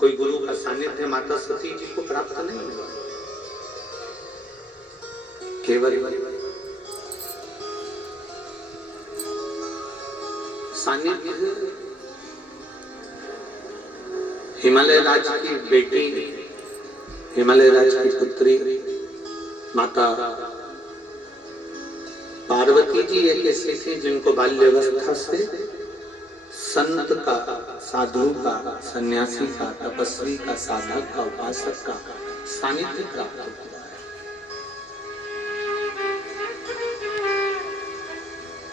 कोई गुरु का सानिध्य माता सती जी को प्राप्त नहीं हुआ। केवल सानिध्य हिमालय राज की बेटी, हिमालय राज की पुत्री माता पार्वती जी एक ऐसी थी जिनको बाल्यावस्था से संत का, साधु का, सन्यासी का, तपस्वी का, साधक का, उपासक का सानिध्य प्राप्त हुआ है।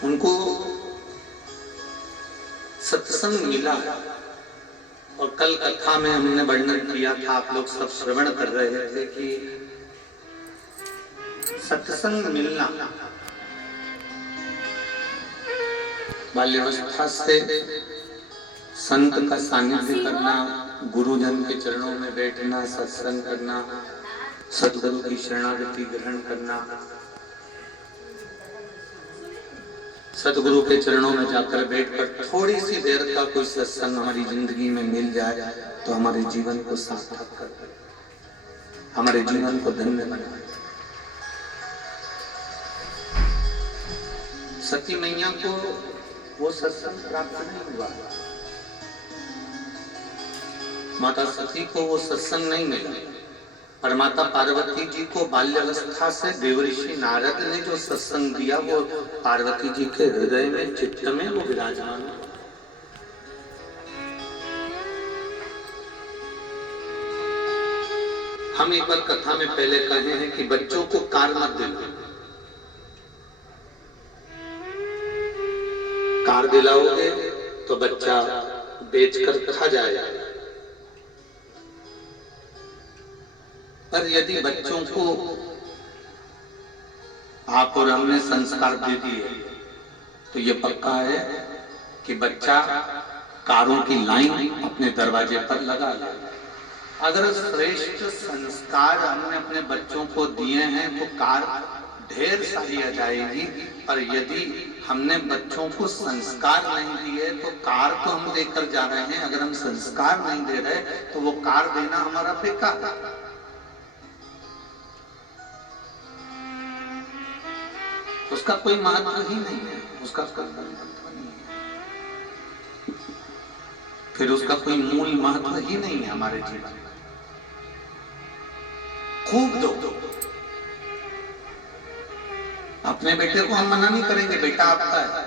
उनको सत्संग मिला और कल कथा में हमने वर्णन किया था, आप लोग सब श्रवण कर रहे थे कि सत्संग मिलना, बाल्यावस्था से संत का सानिध्य करना, गुरुजन के चरणों में बैठना, सत्संग करना, सद्गुरु की शरणागति ग्रहण करना, सतगुरु के चरणों में जाकर बैठकर थोड़ी सी देर का कोई सत्संग हमारी जिंदगी में मिल जाए तो हमारे जीवन को सार्थक कर दे, हमारे जीवन को धन्य बनाए। सती मैया को वो सत्संग प्राप्त नहीं हुआ, माता सती को वो सत्संग नहीं मिला, पर माता पार्वती जी को बाल्यावस्था से देवऋषि नारद ने जो सत्संग दिया वो पार्वती जी के हृदय में, चित्त में वो विराजमान है। हम एक बार कथा में पहले कहे हैं कि बच्चों को कार मत दिलाओ, कार दिलाओगे तो बच्चा बेचकर खा जाएगा। पर यदि बच्चों को आप और हमने संस्कार दे दिए तो ये पक्का है कि बच्चा कारों की लाइन अपने दरवाजे पर लगा ले। अगर श्रेष्ठ संस्कार हमने अपने बच्चों को दिए हैं तो कार ढेर सारी आ जाएगी, पर यदि हमने बच्चों को संस्कार नहीं दिए तो कार तो हम लेकर जा रहे हैं, अगर हम संस्कार नहीं दे रहे तो वो कार देना हमारा बेकार है। उसका कोई महत्व ही नहीं है, उसका कोई महत्व नहीं है, फिर उसका कोई मूल महत्व ही नहीं है हमारे जीवन में। खूब दो, अपने बेटे को हम मना नहीं करेंगे, बेटा आपका है,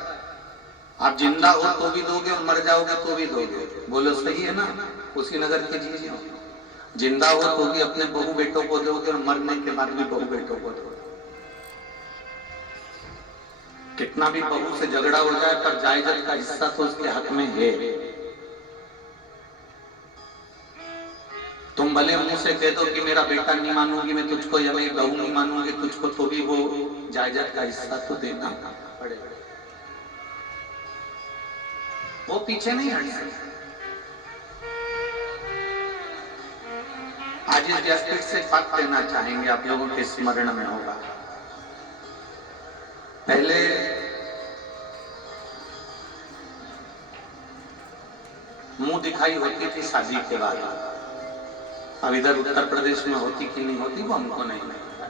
आप जिंदा हो तो भी दोगे और मर जाओगे तो भी दोगे, बोलो सही है ना? उसी नगर के जी, जिंदा हो तो भी अपने बहू बेटों को दोगे और मरने के बाद भी बहू बेटों को दोगे। कितना भी बहू से झगड़ा हो जाए पर जायदाद का हिस्सा तो उसके हक में है। तुम भले मुंह से कह दो कि मेरा बेटा नहीं मानूंगी मैं तुझको, या मेरी बहू नहीं मानूंगी तुझको, तो भी वो जायदाद का हिस्सा तो देना पड़ेगा, वो पीछे नहीं हट सकता। आज इस एस्पेक्ट से बात करना चाहेंगे, आप लोगों के स्मरण में होगा। पहले मुंह दिखाई होती थी शादी के बाद, अब इधर उत्तर प्रदेश में होती कि नहीं होती वो हमको नहीं पता।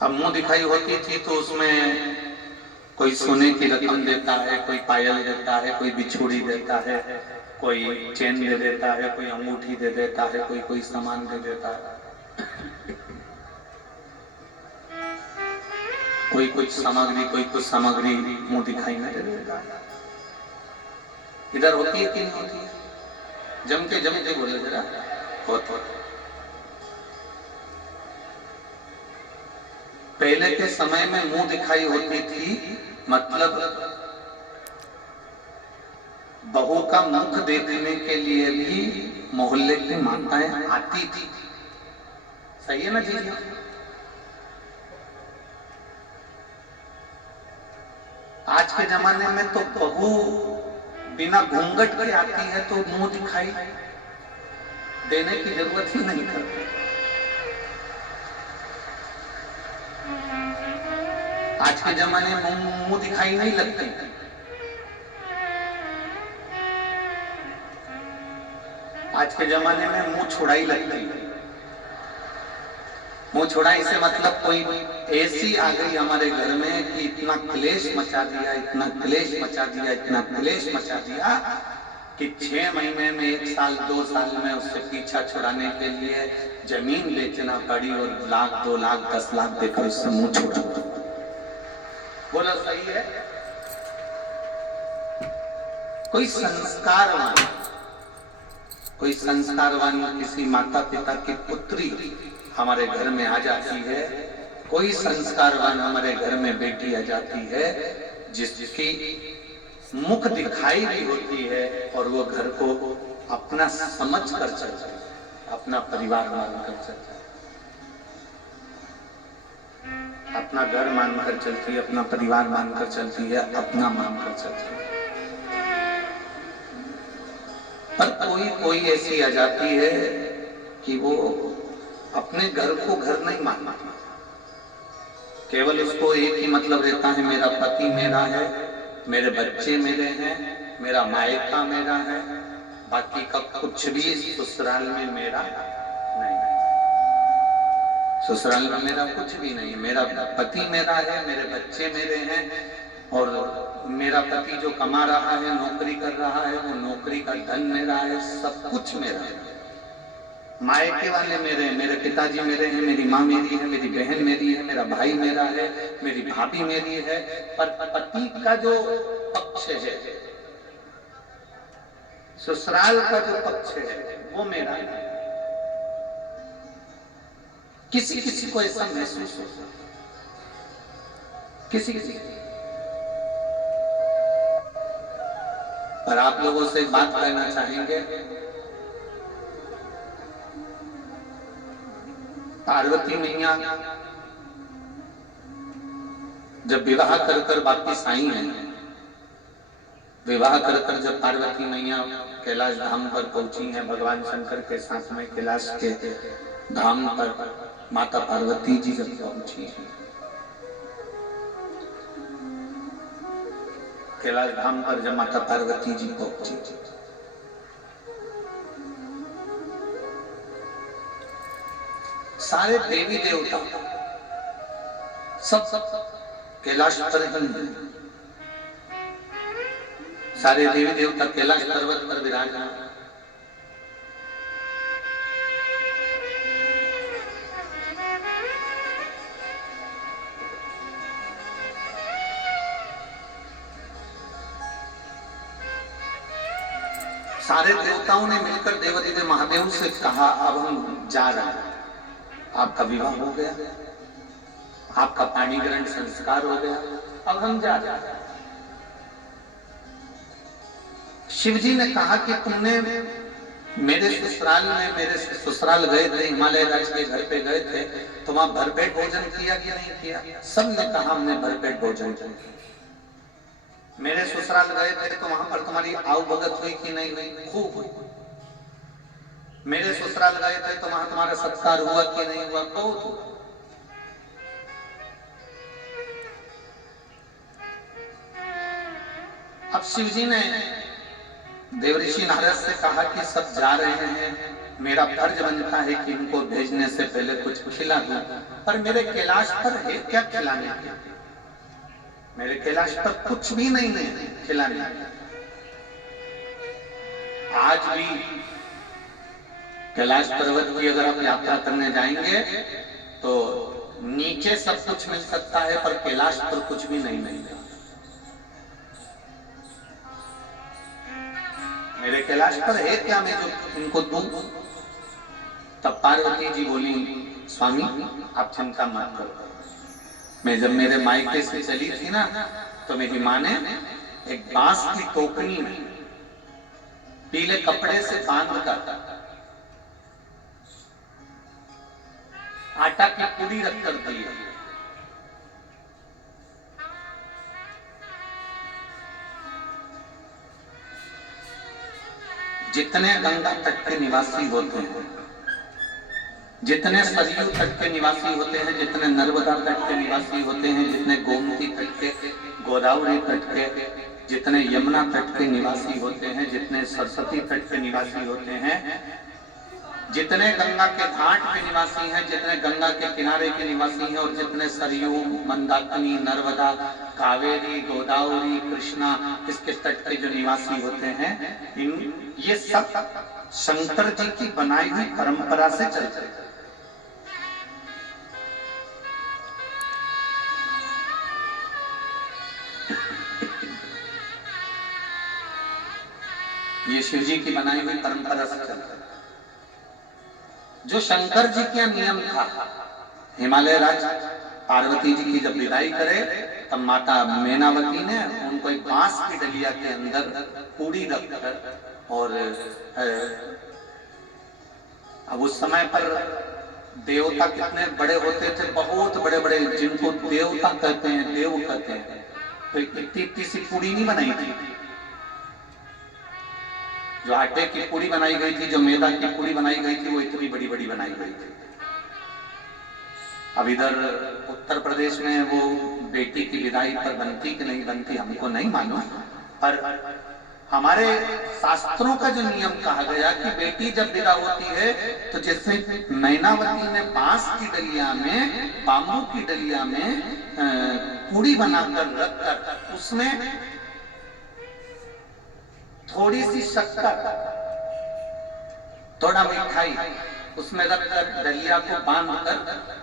अब मुंह दिखाई होती थी तो उसमें कोई सोने की रकम देता है, कोई पायल देता है, कोई बिछुड़ी देता है, कोई चेन दे देता है, कोई अंगूठी दे देता है, कोई सामान दे देता है, कोई कुछ सामग्री, कोई कुछ सामग्री मुंह दिखाई नहीं दे देता है। इधर होती है कि नहीं होती है? जम के बोले जरा, होती। पहले के समय में मुंह दिखाई होती थी, मतलब बहू का मुख देखने के लिए भी मोहल्ले की माताएं आती थी, सही है ना जी? आज के जमाने में तो बहू बिना घूंघट के आती है तो मुंह दिखाई देने की जरूरत ही नहीं करती। आज के जमाने में मुंह दिखाई नहीं लगती। आज के जमाने में मुंह छोड़ाई लगती है। मुंह छोड़ाई से मतलब कोई ऐसी आ गई हमारे घर में कि इतना क्लेश मचा दिया, इतना क्लेश मचा दिया, इतना क्लेश मचा दिया कि 6 महीने में 1 साल 2 साल में उससे पीछा छुड़ाने के लिए जमीन बेचना पड़ी और लाख 2 लाख 10 लाख देकर उससे मुंह छोड़ा। बोला सही है? कोई संस्कारवान किसी माता पिता की पुत्री हमारे घर में आ जाती है, कोई संस्कारवान हमारे घर में बेटी आ जाती है जिसकी मुख दिखाई भी होती है और वो घर को अपना समझ कर चलती है, अपना परिवार मानकर चलती है, अपना घर मानकर चलती है, अपना परिवार मानकर चलती है, अपना मानकर चलती है। पर कोई ऐसी आ जाती है कि वो अपने घर को घर नहीं मानता, केवल उसको एक ही मतलब रहता है, मेरा पति मेरा है, मेरे बच्चे मेरे हैं, मेरा मायका मेरा है, बाकी का कुछ भी ससुराल में मेरा नहीं। ससुराल में मेरा कुछ भी नहीं, मेरा पति मेरा है, मेरे बच्चे मेरे हैं और मेरा पति जो कमा रहा है, नौकरी कर रहा है, वो नौकरी का धन मेरा है, सब कुछ मेरा है। मायके वाले मेरे हैं, मेरे पिताजी मेरे हैं, मेरी माँ मेरी है, मेरी बहन मेरी है, मेरा भाई मेरा है, मेरी भाभी मेरी है, पर पति का जो पक्ष है, ससुराल का जो पक्ष है, वो मेरा है। किसी किसी को ऐसा महसूस होता, किसी किसी, पर आप लोगों से बात करना चाहेंगे। पार्वती मैया जब विवाह कर वापिस आई हैं, विवाह कर जब पार्वती मैया कैलाश धाम पर पहुंची हैं, भगवान शंकर के साथ में कैलाश के धाम पर माता पार्वती जी जब पहुंची हैं, कैलाश धाम पर जब माता पार्वती जी पहुंची, सारे देवी देवता सब कैलाश पर ही, सारे देवी देवता कैलाश पर्वत पर विराजमान। सारे देवताओं ने मिलकर देवादिदेव महादेव से कहा, अब हम जा रहे हैं, आपका विवाह हो गया, आपका पाणी ग्रहण संस्कार हो गया, अब हम जा रहे हैं। शिव जी ने कहा कि तुमने मेरे ससुराल गए थे, हिमालय राज के घर पे गए थे, तुम वहां भरपेट भोजन किया कि नहीं किया? सबने कहा हमने भरपेट भोजन किया। मेरे ससुराल गए थे तो वहां पर तुम्हारी आव भगत हुई कि नहीं? नहीं, खूब हुई। मेरे ससुराल गए थे तो वहां तुम्हारा सत्कार हुआ कि नहीं हुआ? बहुत हुआ। अब शिव जी ने देवऋषि नारद से कहा कि सब जा रहे हैं, मेरा फर्ज बनता है कि इनको भेजने से पहले कुछ खिला दूं, पर मेरे कैलाश पर है क्या खिलाने का? मेरे कैलाश पर कुछ भी नहीं है खिलाने। आज भी कैलाश पर्वत की अगर आप यात्रा करने जाएंगे तो नीचे सब कुछ मिल सकता है, पर कैलाश पर कुछ भी नहीं मिलेगा। मेरे कैलाश पर है क्या मैं जो इनको दूं? तब पार्वती जी बोली, स्वामी आप चिंता मत करो। मैं जब मेरे मायके से चली थी ना, तो मेरी माँ ने एक बांस की टोकनी में पीले कपड़े से बांधकर आटा की पूरी रखकर दी। जितने गंगा तट के निवासी होते हैं, जितने सरयू तट के निवासी होते हैं, जितने नर्मदा तट के निवासी होते हैं, जितने गोमती तट के, गोदावरी तट के, जितने यमुना तट के निवासी होते हैं, जितने सरस्वती तट के निवासी होते हैं, जितने गंगा के घाट के निवासी हैं, जितने गंगा के किनारे के निवासी हैं, और जितने सरयू, मंदाकिनी, नर्मदा, कावेरी, गोदावरी, कृष्णा, इसके तट के जो निवासी होते हैं, ये सब शंकर जी की बनाई हुई परंपरा से चलते हैं। ये शिव जी की बनाई हुई परंपरा से चलता है। जो शंकर जी का नियम था, हिमालय राज पार्वती जी की जब विदाई करे तब माता मैनावती ने उनको एक बांस की डलिया के अंदर पूरी रखकर, और अब उस समय पर देवता कितने बड़े होते थे, बहुत बड़े बड़े, जिनको देवता कहते हैं, देव कहते हैं, तो इतनी सी पूरी नहीं बनाई थी। जो आटे की पूरी बनाई गई थी, जो मैदा की पूरी बनाई गई थी, वो इतनी बड़ी बड़ी बनाई गई थी। अब इधर उत्तर प्रदेश में वो बेटी की विदाई पर बनती कि नहीं बनती हमको नहीं मालूम, पर हमारे शास्त्रों का जो नियम कहा गया कि बेटी जब विदा होती है तो जैसे मैनावती ने बांस की डलिया में, बाम्बू की डलिया में पूरी बनाकर रखकर उसमें थोड़ी सी शक्कर, थोड़ा मिठाई उसमें रखकर डलिया को बांधकर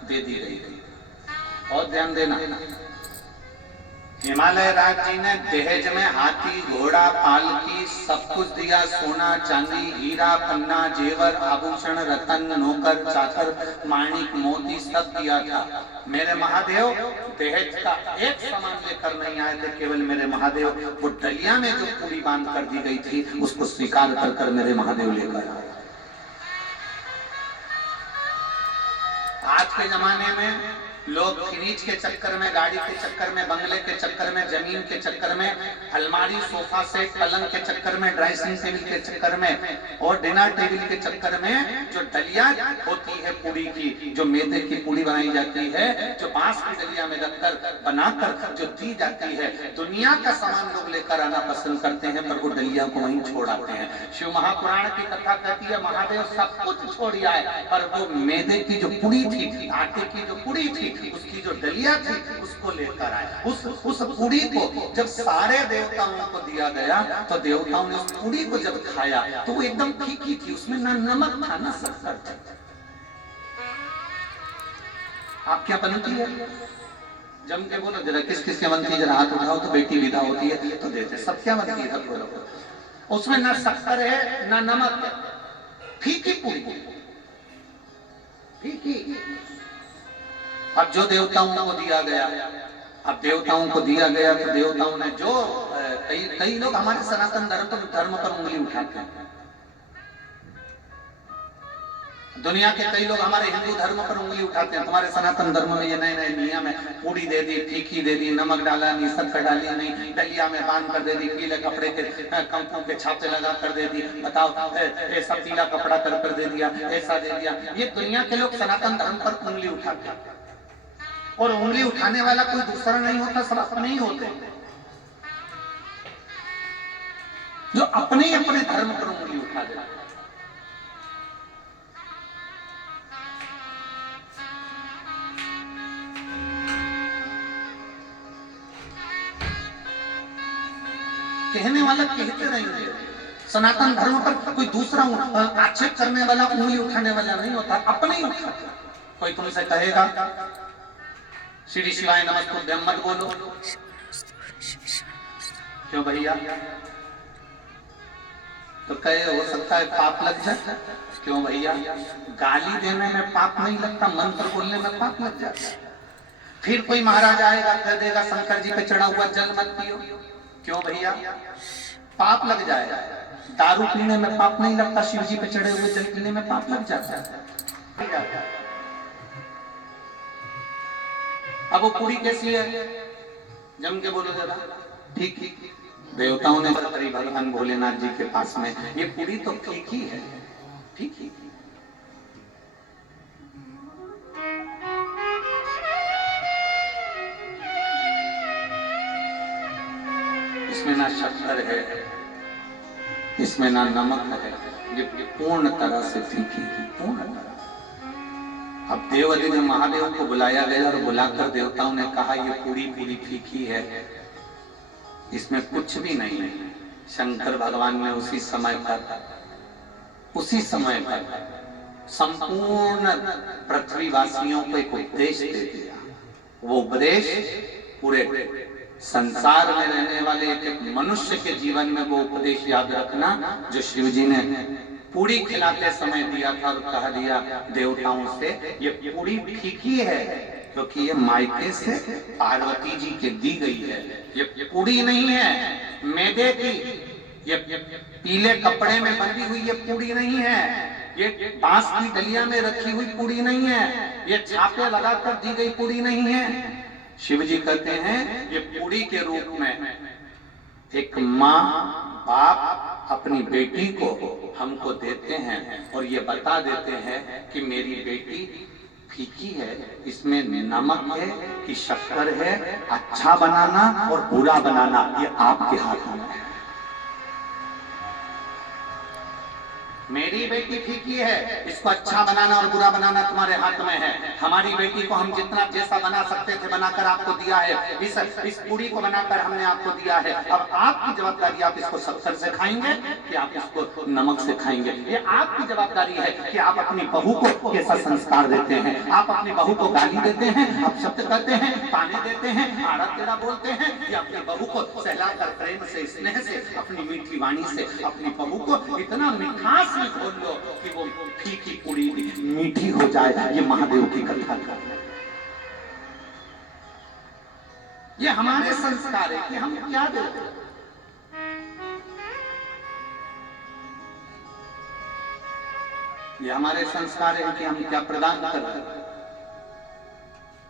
दे दी गई थी। और ध्यान देना, हिमालय राज जी ने दहेज में हाथी, घोड़ा, पालकी सब कुछ दिया, सोना, चांदी, हीरा, पन्ना, जेवर, आभूषण, रतन, नौकर, चाकर, माणिक, मोती सब दिया था। मेरे महादेव दहेज का एक सामान लेकर नहीं आए थे, केवल मेरे महादेव वो डलिया में जो पूरी बांध कर दी गई थी उसको स्वीकार कर कर मेरे महादेव लेकर आए। आज के जमाने में लोग फ्रिज के चक्कर में, गाड़ी के चक्कर में, बंगले के चक्कर में, जमीन के चक्कर में, अलमारी, सोफा सेट, पलंग के चक्कर में, ड्रेसिंग टेबल के चक्कर में और डिनर टेबल के चक्कर में जो डलिया होती है पूरी की, जो मैदे की पूरी बनाई जाती है, जो बांस की डलिया में रखकर बनाकर जो दी जाती है, दुनिया का सामान लोग लेकर आना पसंद करते हैं, पर वो डलिया को वहीं छोड़ आते हैं। शिव महापुराण की कथा कहती है महादेव सब कुछ छोड़ आए, पर वो मैदे की जो पूरी थी, आटे की जो पूरी थी, उसकी जो डलिया थी उसको लेकर आए। उस पूरी को जब सारे देवताओं को दिया गया तो देवताओं ने उस पूरी को जब खाया तो वो एकदम फीकी थी, उसमें ना नमक था ना शक्कर था। आप क्या बनती है? जम के बोलो जरा, किस किस क्या बनती है? जरा हाथ उठाओ तो बेटी विदा होती है तो देते। सब क्या बनती है? बोलो। उसमें ना शक्कर है ना नमक है, फीकी पूरी, फीकी। अब जो देवताओं को दिया गया, अब देवताओं को दिया गया तो देवताओं ने जो कई लोग हमारे सनातन धर्म पर उंगली उठाते हैं। दुनिया के कई लोग हमारे हिंदू धर्म पर उंगली उठाते हैं। तुम्हारे सनातन धर्म में ये नए नए नियम है, पूरी दे दी, फीकी दे दी, नमक डाला नहीं, शक्कर डाली नहीं, डलिया में बांध कर दे दी, पीले कपड़े के कंकु के छापे लगा कर दे दी। बताओ, ऐसा पीला कपड़ा कर दे दिया, ऐसा दे दिया। ये दुनिया के लोग सनातन धर्म पर उंगली उठाते हैं, और उंगली उठाने वाला कोई दूसरा नहीं होता, सब अपने ही होते, जो अपने ही अपने धर्म पर उंगली उठा देते। कहने वाला कहते रहेंगे, सनातन धर्म पर कोई दूसरा आक्षेप करने वाला, उंगली उठाने वाला नहीं होता, अपने ही उठाते। कोई तुमसे कहेगा श्री शिवाय नमस्तुभ्यम मत बोलो, क्यों भैया? तो कहे हो सकता है पाप लग जाए। क्यों भैया? गाली देने में पाप नहीं लगता, मंत्र बोलने में पाप लग जाता है। फिर कोई महाराज आएगा कह देगा शंकर जी पे चढ़ा हुआ जल मत पियो। क्यों भैया? पाप लग जाएगा। दारू पीने में पाप नहीं लगता, शिव जी पे चढ़े हुए जल पीने में पाप लग जाता है। अब वो पूरी कैसी है? जम के बोलो जरा। ठीक, देवताओं ने भगवान भोलेनाथ जी के पास में ये पूरी तो ठीक ही है, ठीक ही। इसमें ना शक्कर है, इसमें ना नमक है, ये पूर्ण तरह से फीकी है, पूर्ण तरह। अब देवदी में महादेव को बुलाया गया और बुलाकर देवताओं ने कहा ये पूरी पूरी फीकी है, इसमें कुछ भी नहीं है। शंकर भगवान ने उसी समय पर संपूर्ण पृथ्वीवासियों को एक उपदेश दे दिया। वो उपदेश पूरे संसार में रहने वाले एक मनुष्य के जीवन में वो उपदेश याद रखना जो शिव जी ने पूरी खिलाते समय दिया था और कह दिया देवताओं से ये पूरी फीकी है क्योंकि ये मायके से पार्वती जी के दी गई है, ये पूरी नहीं है मैदे की, ये पीले कपड़े में बंधी हुई ये पूरी नहीं है, ये बांस की डलिया में रखी हुई पूरी नहीं है, ये छापे लगाकर दी गई पूरी नहीं है। शिव जी कहते हैं ये पूरी के रूप में एक माँ बाप अपनी बेटी को हमको देते हैं और ये बता देते हैं कि मेरी बेटी फीकी है, इसमें नमक है कि शक्कर है, अच्छा बनाना और बुरा बनाना ये आपके हाथों में है। मेरी बेटी फीकी है, इसको अच्छा बनाना और बुरा बनाना तुम्हारे हाथ में है। हमारी बेटी को हम जितना जैसा बना सकते थे बनाकर आपको दिया है, इस पूरी को बनाकर हमने आपको दिया है। अब आपकी जवाबदारी, आप इसको शक्कर से खाएंगे कि आप इसको नमक से खाएंगे, ये आपकी जवाबदारी है कि आप अपनी बहू को कैसा संस्कार देते हैं। आप अपनी बहू को गाली देते हैं, आप शब्द कहते हैं, ताने देते हैं, आड़ा टेढ़ा बोलते हैं, या अपनी बहू को सहलाकर प्रेम से स्नेह से अपनी मीठी वाणी से अपनी बहू को इतना मिठास बोल लो कि वो फीकी पूरी मीठी हो जाए। ये महादेव की कथा है, ये हमारे संस्कार है कि हम क्या देते हैं। ये हमारे संस्कार है कि हम क्या प्रदान कर रहे हैं।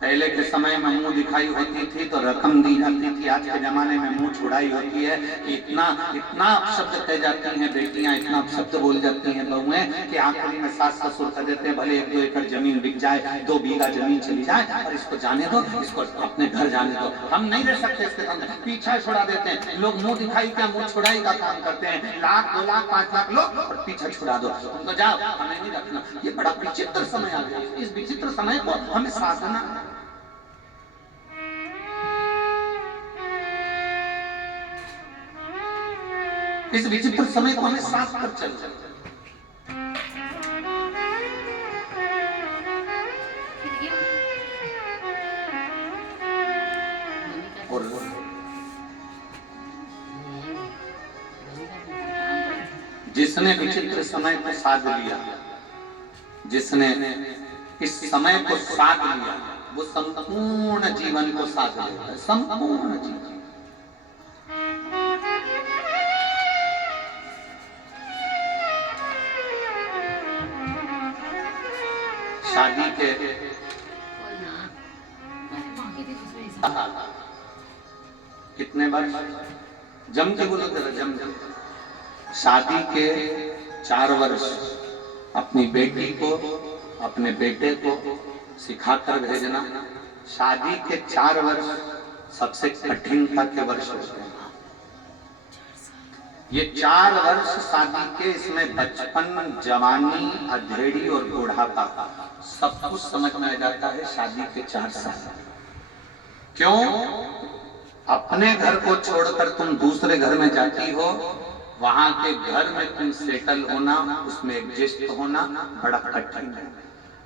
पहले के समय में मुंह दिखाई होती थी तो रकम दी जाती थी, आज के जमाने में मुंह छुड़ाई होती है कि इतना शब्द कह जाती हैं बेटियां, इतना शब्द बोल जाती हैं बहुएं कि आखिरी में सास ससुर कह देते हैं भले 1-2 एकड़ जमीन बिक जाए, 2 बीघा जमीन चली जाए और इसको जाने दो, इसको अपने घर जाने दो, हम नहीं रह सकते इसके सामने, पीछा छुड़ा देते हैं लोग। मुंह दिखाई क्या मुंह छुड़ाई का काम करते हैं, 1 लाख 2 लाख 5 लाख लो और पीछा छुड़ा दो, उनको जाओ हमें नहीं रखना। ये बड़ा विचित्र समय आ गया, इस विचित्र समय को हमें साधना, इस विचित्र समय को हमें साथ कर चल जाए। और जिसने विचित्र समय को साध लिया, जिसने इस समय को साध लिया, वो संपूर्ण जीवन को साध लेता है, संपूर्ण जीवन। शादी के कितने वर्ष, जम के बोलो जरा, जम के। शादी के 4 वर्ष अपनी बेटी को अपने बेटे को सिखाकर भेजना। शादी के 4 वर्ष सबसे कठिनता के वर्ष होते हैं। ये 4 वर्ष शादी के, इसमें बचपन, जवानी, अधेड़ी और बुढ़ापा सब कुछ समझ में आ जाता है शादी के 4 साल। क्यों? अपने घर को छोड़कर तुम दूसरे घर में जाती हो, वहां के घर में तुम सेटल होना, उसमें एडजस्ट होना बड़ा कठिन है।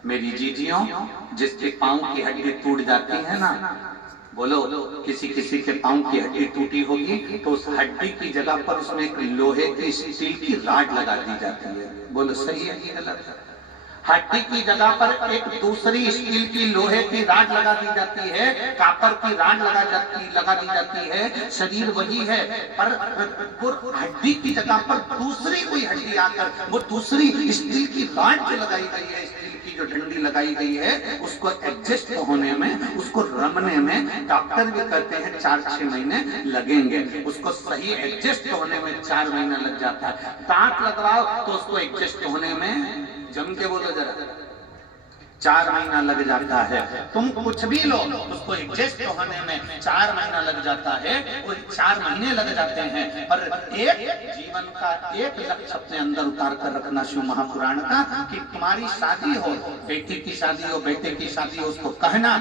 मेरी जीजियों, जिसके पांव की हड्डी टूट जाती है ना, बोलो किसी किसी के पांव की हड्डी टूटी होगी तो उस हड्डी की जगह पर उसमें एक लोहे की स्टील की राड लगा दी जाती है। बोलो सही है कि गलत है? हड्डी की जगह पर एक दूसरी स्टील की लोहे की राड लगा दी जाती है, कापर की राड लगा दी जाती है। शरीर वही है पर हड्डी की जगह पर दूसरी कोई हड्डी आकर वो दूसरी स्टील की राड जो लगाई गई है, स्टील की जो डंडी लगाई गई है, उसको एडजस्ट होने में, उसको रमने में डॉक्टर भी कहते हैं 4-6 महीने लगेंगे। उसको सही एडजस्ट होने में 4 महीना लग जाता है। दांत लगवाओ तो उसको एडजस्ट होने में, जम के बोलो जरा, 4 महीना लग जाता है। तुम कुछ भी लो, उसको एडजस्ट होने में 4 महीना लग जाता है, वो 4 महीने लग जाते हैं। पर एक जीवन का एक लक्ष्य अपने अंदर उतार कर रखना शिव महापुराण का, कि तुम्हारी शादी हो, बेटी की शादी हो, बेटे की शादी हो, उसको कहना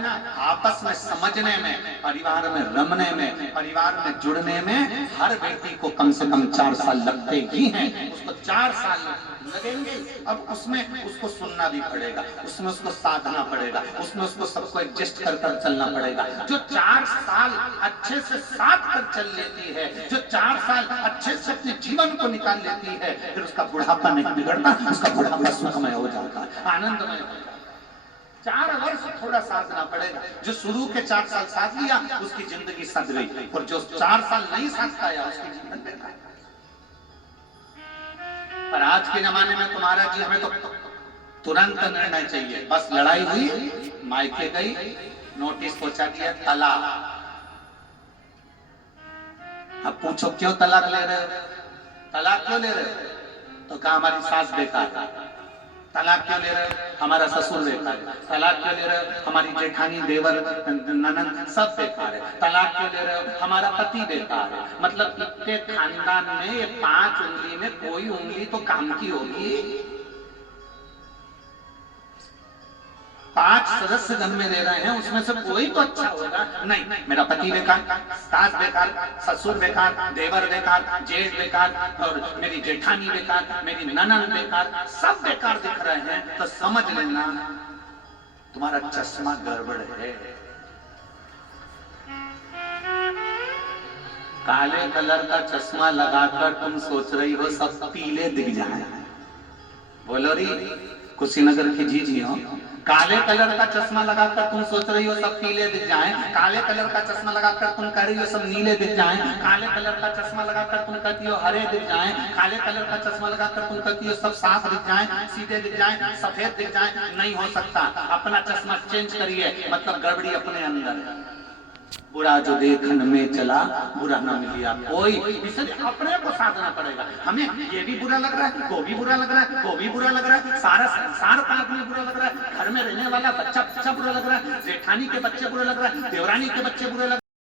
आपस में समझने में, परिवार में रमने में, परिवार में जुड़ने में हर बेटी को कम से कम 4 साल लगते ही हैं। उसको 4 साल लगेंगे। अब उसमें उसको सुनना भी पड़ेगा, उसमें उसको साधना पड़ेगा, उसमें उसको सबको एडजस्ट कर कर चलना पड़ेगा। जो 4 साल अच्छे से साथ कर चल लेती है, जो 4 साल अच्छे से अपने जीवन को निकाल लेती है, फिर उसका बुढ़ापा नहीं बिगड़ता, उसका बुढ़ापा सुखमय हो जाता, आनंदमय हो जाता। 4 वर्ष थोड़ा साधना पड़ेगा। जो शुरू के 4 साल साथ लिया उसकी जिंदगी सद गई, और जो 4 साल नहीं साथ पाया उसकी जीवन बेकार। पर आज के जमाने में तुम्हारा जी, हमें तो तुरंत निर्णय चाहिए। बस लड़ाई हुई, मायके गई, नोटिस पहुंचा दिया, तलाक। अब पूछो क्यों तलाक ले रहे हो, तलाक क्यों ले रहे हो? तो कहा हमारी सास बेकार है। तलाक क्यों ले रहे हो? हमारा ससुर बेकार है। तलाक क्यों ले रहे हो? हमारी जेठानी, देवर, ननद सब बेकार है। तलाक क्यों ले रहे हो? हमारा पति बेकार है। मतलब इतने खानदान में ये 5 उंगली में कोई उंगली तो काम की होगी। 5 सदस्य घर में रह रहे हैं, उसमें से कोई तो अच्छा होगा। नहीं, मेरा पति बेकार, सास बेकार, ससुर बेकार, देवर बेकार, जेठ बेकार, और मेरी जेठानी बेकार, मेरी ननद बेकार, सब बेकार दिख रहे हैं, तो समझ लेना तुम्हारा चश्मा गड़बड़ है। काले कलर का चश्मा लगाकर तुम सोच रही हो सब पीले दिख जाए। बोलो री, कुशीनगर की जी हो, काले कलर का चश्मा लगाकर तुम सोच रही हो सब पीले दिख जाएं, काले कलर का चश्मा लगाकर तुम कह रही हो सब नीले दिख जाएं, काले कलर का चश्मा लगाकर तुम कहती हो हरे दिख जाएं, काले कलर का चश्मा लगाकर तुम कहती हो सब साफ दिख जाएं, सीधे दिख जाएं, सफेद दिख जाएं। नहीं हो सकता। अपना चश्मा चेंज करिए, मतलब गड़बड़ी अपने अंदर है। बुरा जो देखन में चला बुरा न मिलिया कोई, इसलिए अपने को साधना पड़ेगा। हमें ये भी बुरा लग रहा है, वो भी बुरा लग रहा है, वो भी बुरा लग रहा है, सारा संसार पाप में बुरा लग रहा है, घर में रहने वाला बच्चा बुरा लग रहा है, जेठानी के बच्चे बुरे लग रहा है, देवरानी के बच्चे बुरे लग